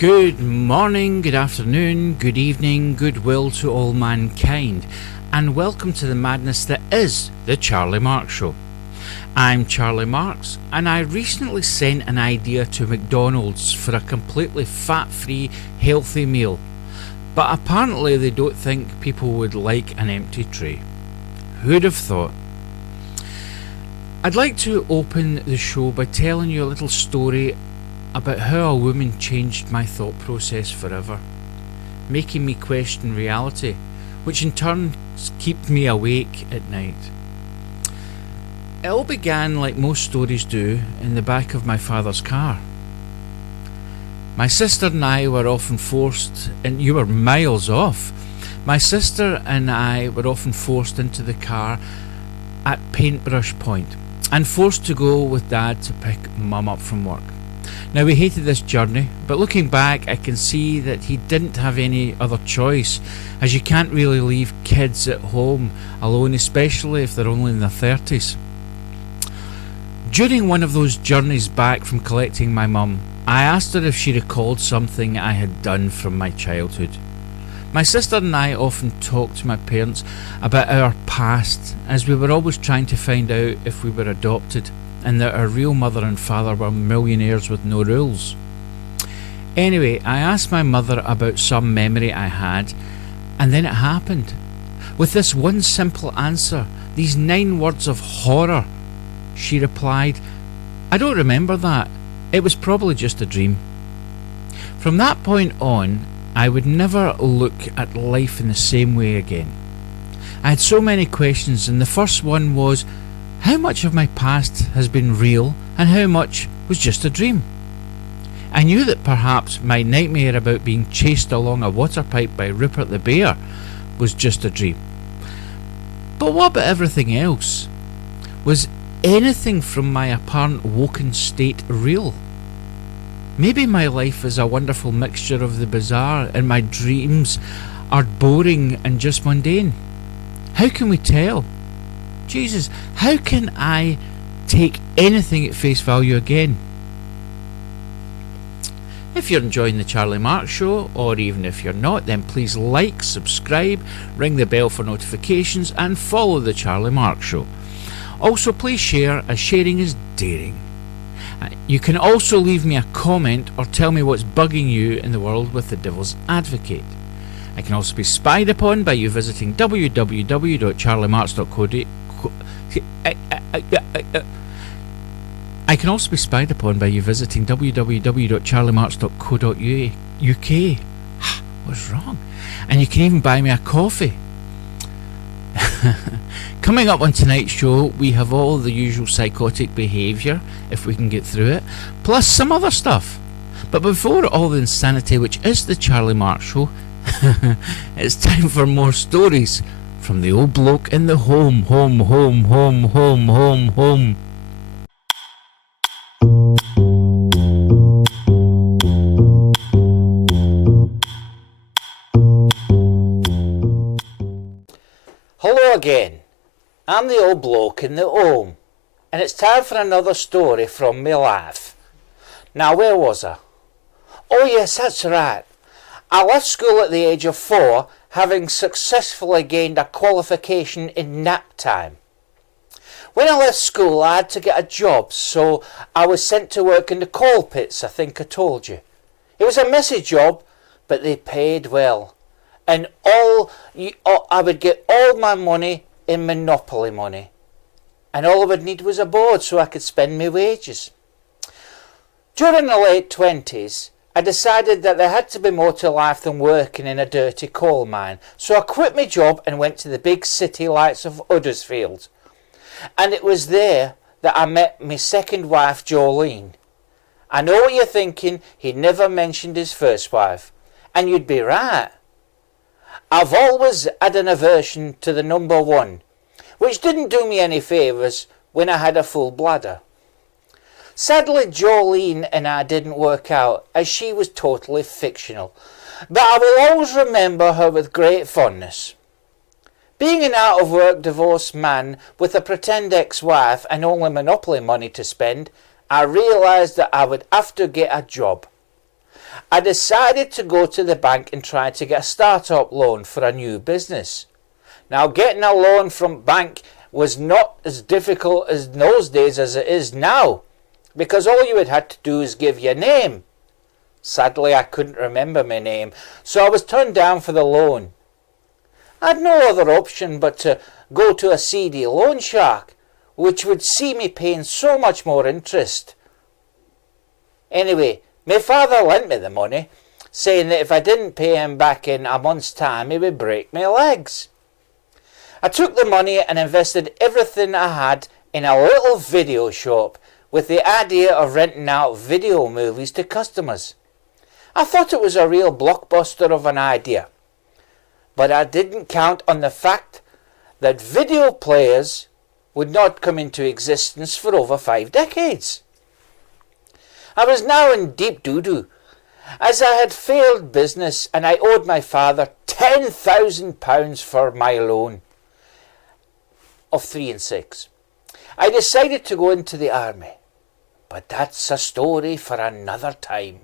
Good morning, good afternoon, good evening, goodwill to all mankind, and welcome to the madness that is the Charlie Marx Show. I'm Charlie Marx, and I recently sent an idea to McDonald's for a completely fat-free, healthy meal, but apparently they don't think people would like an empty tray. Who'd have thought? I'd like to open the show by telling you a little story about how a woman changed my thought process forever, making me question reality, which in turn keeps me awake at night. It all began, like most stories do, in the back of my father's car. My sister and I were often forced, and you were miles off, my sister and I were often forced into the car at paintbrush point, and forced to go with Dad to pick Mum up from work. Now, we hated this journey, but looking back I can see that he didn't have any other choice, as you can't really leave kids at home alone, especially if they're only in their 30s. During one of those journeys back from collecting my mum, I asked her if she recalled something I had done from my childhood. My sister and I often talked to my parents about our past, as we were always trying to find out if we were adopted, and that our real mother and father were millionaires with no rules. Anyway, I asked my mother about some memory I had, and then it happened. With this one simple answer, these 9 words of horror, she replied, "I don't remember that. It was probably just a dream." From that point on, I would never look at life in the same way again. I had so many questions, and the first one was, how much of my past has been real and how much was just a dream? I knew that perhaps my nightmare about being chased along a water pipe by Rupert the bear was just a dream. But what about everything else? Was anything from my apparent woken state real? Maybe my life is a wonderful mixture of the bizarre and my dreams are boring and just mundane. How can we tell? Jesus, how can I take anything at face value again? If you're enjoying the Charlie Marx Show, or even if you're not, then please like, subscribe, ring the bell for notifications, and follow the Charlie Marx Show. Also, please share, as sharing is daring. You can also leave me a comment or tell me what's bugging you in the world with the Devil's Advocate. I can also be spied upon by you visiting www.charliemarx.co.uk. I can also be spied upon by you visiting www.charliemarx.co.uk. What's wrong? And you can even buy me a coffee. Coming up on tonight's show, we have all the usual psychotic behaviour, if we can get through it, plus some other stuff. But before all the insanity which is the Charlie Marx Show, it's time for more stories from the old bloke in the home. Hello again. I'm the old bloke in the home, and it's time for another story from my life. Now, where was I? Oh yes, that's right. I left school at the age of 4, having successfully gained a qualification in nap time. When I left school, I had to get a job, so I was sent to work in the coal pits, I think I told you. It was a messy job, but they paid well. And I would get all my money in Monopoly money. And all I would need was a board so I could spend my wages. During the late 20s, I decided that there had to be more to life than working in a dirty coal mine, so I quit my job and went to the big city lights of Huddersfield. And it was there that I met my second wife, Jolene. I know what you're thinking, he never mentioned his first wife. And you'd be right. I've always had an aversion to the number 1, which didn't do me any favours when I had a full bladder. Sadly, Jolene and I didn't work out, as she was totally fictional, but I will always remember her with great fondness. Being an out-of-work divorced man with a pretend ex-wife and only Monopoly money to spend, I realised that I would have to get a job. I decided to go to the bank and try to get a start-up loan for a new business. Now, getting a loan from bank was not as difficult as in those days as it is now, because all you had had to do is give your name. Sadly, I couldn't remember my name, so I was turned down for the loan. I had no other option but to go to a seedy loan shark, which would see me paying so much more interest. Anyway, my father lent me the money, saying that if I didn't pay him back in a month's time, he would break my legs. I took the money and invested everything I had in a little video shop with the idea of renting out video movies to customers. I thought it was a real blockbuster of an idea, but I didn't count on the fact that video players would not come into existence for over 5 decades. I was now in deep doo-doo, as I had failed business and I owed my father £10,000 for my loan of 3 and 6. I decided to go into the army, but that's a story for another time.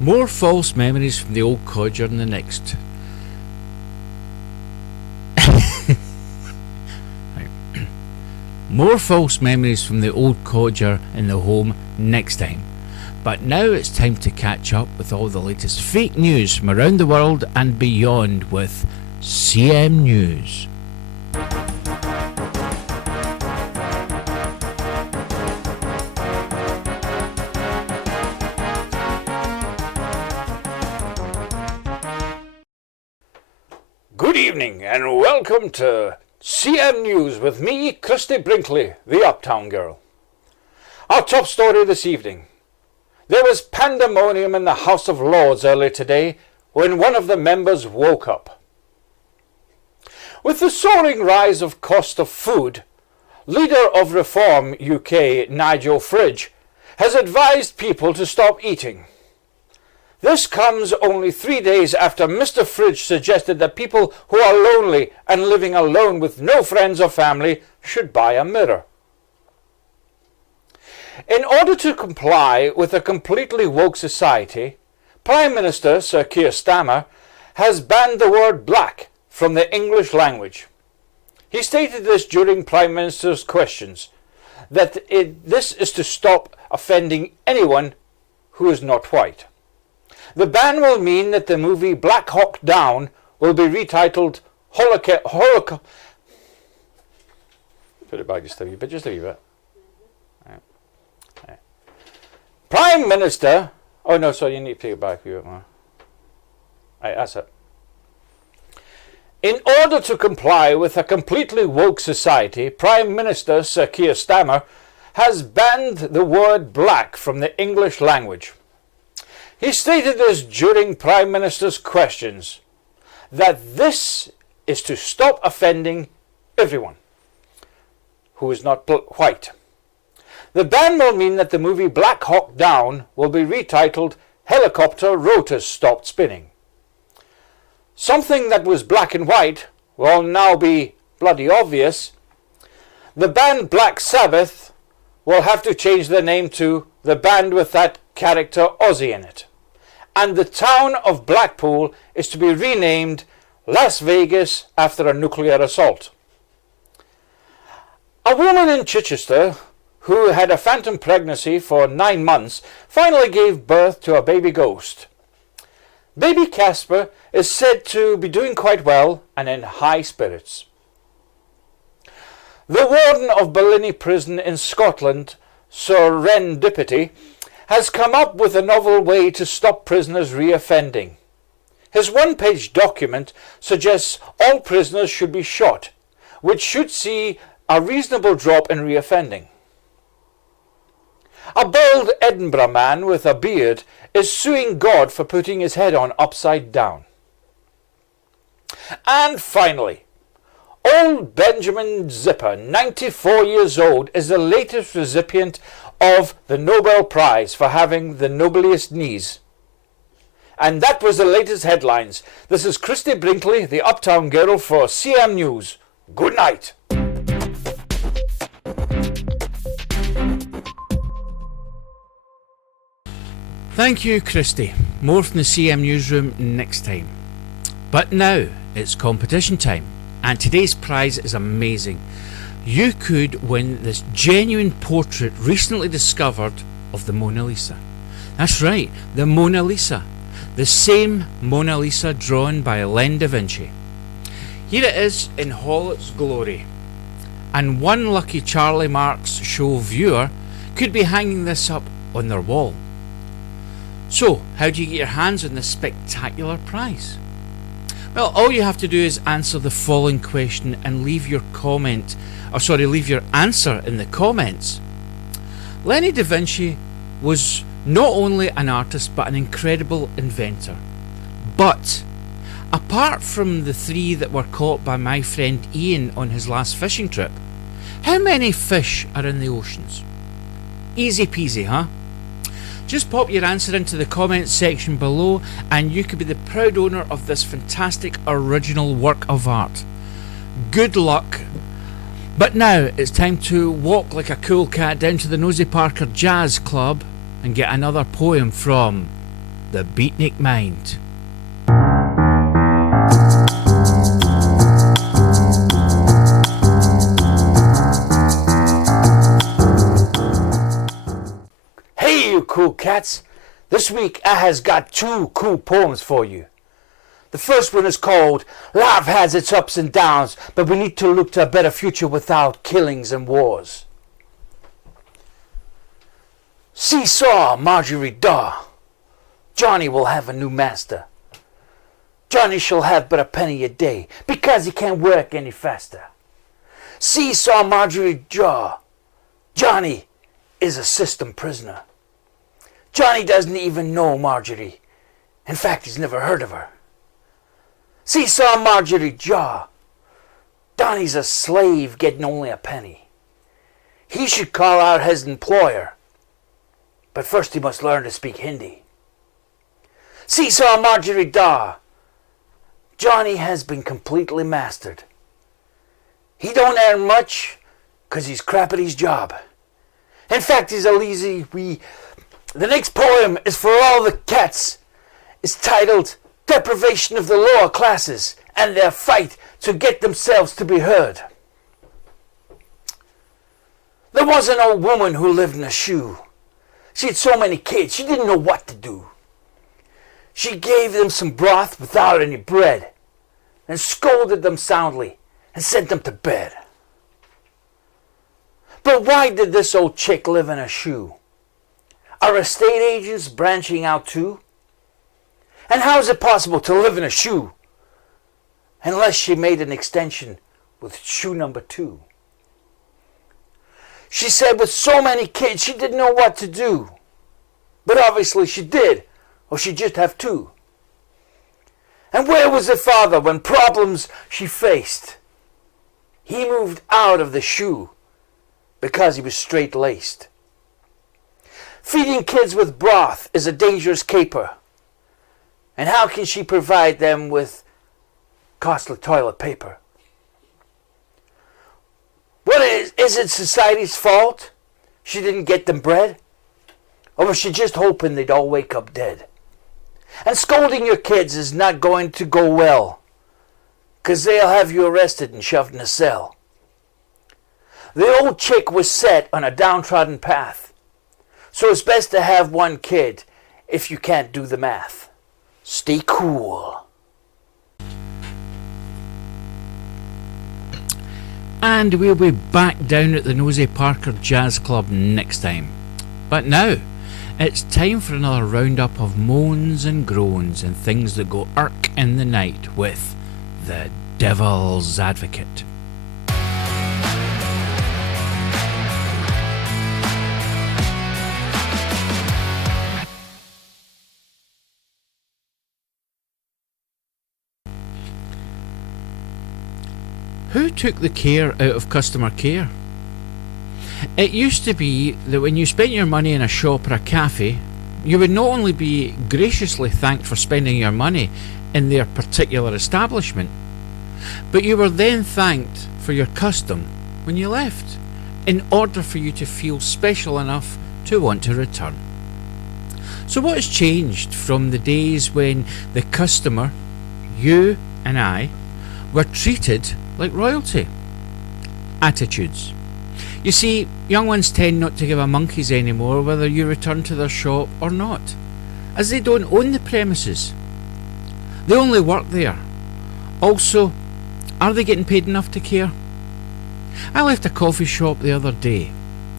More false memories from the old codger in the next. More false memories from the old codger in the home next time. But now it's time to catch up with all the latest fake news from around the world and beyond with CM News. Good evening and welcome to CM News with me, Christie Brinkley, the Uptown Girl. Our top story this evening. There was pandemonium in the House of Lords earlier today when one of the members woke up. With the soaring rise of cost of food, leader of Reform UK, Nigel Farage, has advised people to stop eating. This comes only 3 days after Mr. Farage suggested that people who are lonely and living alone with no friends or family should buy a mirror. In order to comply with a completely woke society, Prime Minister Sir Keir Starmer has banned the word black from the English language. He stated this during Prime Minister's questions, that this is to stop offending anyone who is not white. The ban will mean that the movie Black Hawk Down will be retitled Holocaust. Put it back just a wee bit, Right. Prime Minister. Oh no, sorry, you need to take it back a wee bit more. Right, that's it. In order to comply with a completely woke society, Prime Minister Sir Keir Starmer has banned the word black from the English language. He stated this during Prime Minister's questions, that this is to stop offending everyone who is not white. The ban will mean that the movie Black Hawk Down will be retitled Helicopter Rotors Stopped Spinning. Something that was black and white will now be bloody obvious. The band Black Sabbath will have to change their name to the band with that character Ozzy in it. And the town of Blackpool is to be renamed Las Vegas after a nuclear assault. A woman in Chichester who had a phantom pregnancy for 9 months finally gave birth to a baby ghost. Baby Casper is said to be doing quite well and in high spirits. The warden of Balliny Prison in Scotland, Sir Serendipity, has come up with a novel way to stop prisoners reoffending. His one-page document suggests all prisoners should be shot, which should see a reasonable drop in reoffending. A bald Edinburgh man with a beard is suing God for putting his head on upside down. And finally, old Benjamin Zipper, 94 years old, is the latest recipient of the Nobel Prize for having the nobliest knees. And that was the latest headlines. This is Christie Brinkley, the Uptown Girl for CM News. Good night. Thank you, Christie. More from the CM Newsroom next time. But now it's competition time, and today's prize is amazing. You could win this genuine portrait recently discovered of the Mona Lisa. That's right, the Mona Lisa. The same Mona Lisa drawn by Len da Vinci. Here it is in all its glory. And one lucky Charlie Marx show viewer could be hanging this up on their wall. So, how do you get your hands on this spectacular prize? Well, all you have to do is answer the following question and leave your answer in the comments. Lenny da Vinci was not only an artist but an incredible inventor. But, apart from the 3 that were caught by my friend Ian on his last fishing trip, how many fish are in the oceans? Easy peasy, huh? Just pop your answer into the comments section below and you could be the proud owner of this fantastic original work of art. Good luck. But now it's time to walk like a cool cat down to the Nosy Parker Jazz Club and get another poem from the Beatnik Mind. Hey you cool cats, this week I has got 2 cool poems for you. The first one is called Life Has Its Ups and Downs, but we need to look to a better future without killings and wars. Seesaw Marjorie Daw, Johnny will have a new master. Johnny shall have but a penny a day because he can't work any faster. Seesaw Marjorie Daw, Johnny is a system prisoner. Johnny doesn't even know Marjorie. In fact, he's never heard of her. Seesaw Marjorie Jaw. Donnie's a slave getting only a penny. He should call out his employer. But first he must learn to speak Hindi. Seesaw Marjorie Daw. Johnny has been completely mastered. He don't earn much because he's crap at his job. In fact, he's a lazy wee. The next poem is for all the cats. It's titled Deprivation of the Lower Classes and Their Fight to Get Themselves to be Heard. There was an old woman who lived in a shoe. She had so many kids, she didn't know what to do. She gave them some broth without any bread and scolded them soundly and sent them to bed. But why did this old chick live in a shoe? Are estate agents branching out too? And how is it possible to live in a shoe unless she made an extension with shoe number 2? She said with so many kids she didn't know what to do. But obviously she did, or she'd just have 2. And where was her father when problems she faced? He moved out of the shoe because he was straight-laced. Feeding kids with broth is a dangerous caper. And how can she provide them with costly toilet paper? What is it society's fault she didn't get them bread? Or was she just hoping they'd all wake up dead? And scolding your kids is not going to go well, 'cause they'll have you arrested and shoved in a cell. The old chick was set on a downtrodden path, so it's best to have 1 kid if you can't do the math. Stay cool. And we'll be back down at the Nosy Parker Jazz Club next time. But now, it's time for another roundup of moans and groans and things that go irk in the night with the Devil's Advocate. Who took the care out of customer care? It used to be that when you spent your money in a shop or a cafe, you would not only be graciously thanked for spending your money in their particular establishment, but you were then thanked for your custom when you left, in order for you to feel special enough to want to return. So what has changed from the days when the customer, you and I, were treated like royalty? Attitudes. You see, young ones tend not to give a monkeys anymore whether you return to their shop or not, as they don't own the premises. They only work there. Also, are they getting paid enough to care? I left a coffee shop the other day.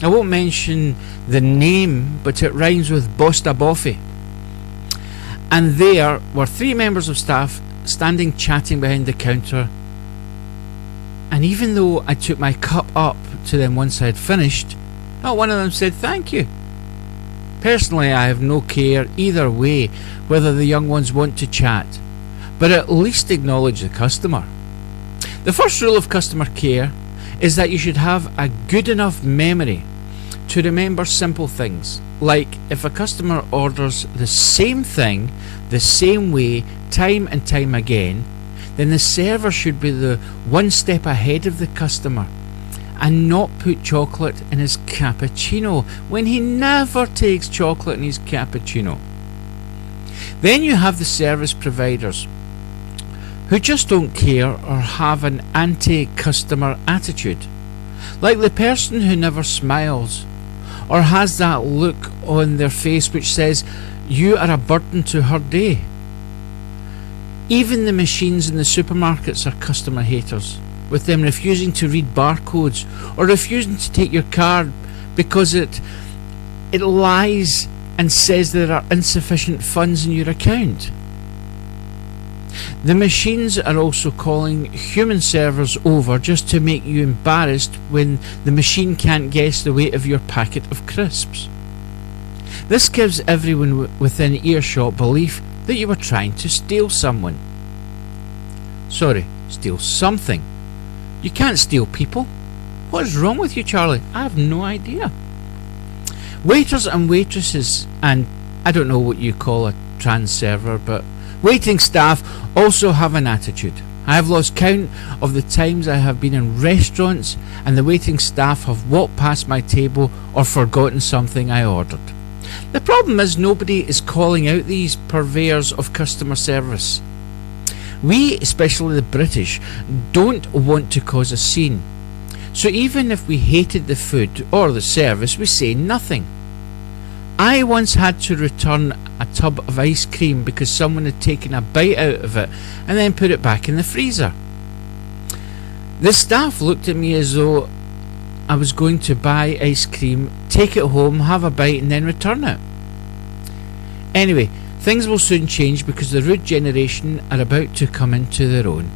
I won't mention the name, but it rhymes with Bosta Boffy. And there were 3 members of staff standing chatting behind the counter. And even though I took my cup up to them once I had finished, not one of them said thank you. Personally, I have no care either way whether the young ones want to chat, but at least acknowledge the customer. The first rule of customer care is that you should have a good enough memory to remember simple things, like if a customer orders the same thing the same way time and time again, then the server should be the one step ahead of the customer and not put chocolate in his cappuccino when he never takes chocolate in his cappuccino. Then you have the service providers who just don't care or have an anti-customer attitude, like the person who never smiles or has that look on their face which says you are a burden to her day. Even the machines in the supermarkets are customer haters, with them refusing to read barcodes or refusing to take your card because it lies and says there are insufficient funds in your account. The machines are also calling human servers over just to make you embarrassed when the machine can't guess the weight of your packet of crisps. This gives everyone within earshot belief that you were trying to steal someone. Sorry, steal something. You can't steal people. What is wrong with you, Charlie? I have no idea. Waiters and waitresses, and I don't know what you call a trans server, but waiting staff also have an attitude. I have lost count of the times I have been in restaurants and the waiting staff have walked past my table or forgotten something I ordered. The problem is nobody is calling out these purveyors of customer service. We, especially the British, don't want to cause a scene. So even if we hated the food or the service, we say nothing. I once had to return a tub of ice cream because someone had taken a bite out of it and then put it back in the freezer. The staff looked at me as though I was going to buy ice cream, take it home, have a bite and then return it. Anyway, things will soon change because the rude generation are about to come into their own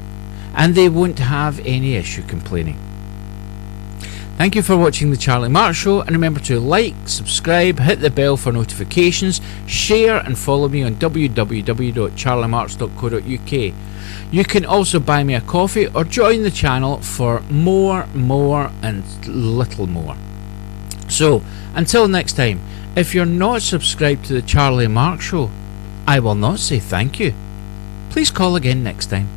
and they won't have any issue complaining. Thank you for watching the Charlie Marx Show, and remember to like, subscribe, hit the bell for notifications, share and follow me on www.charliemarx.co.uk. You can also buy me a coffee or join the channel for more and little more. So, until next time, if you're not subscribed to the Charlie Marx Show, I will not say thank you. Please call again next time.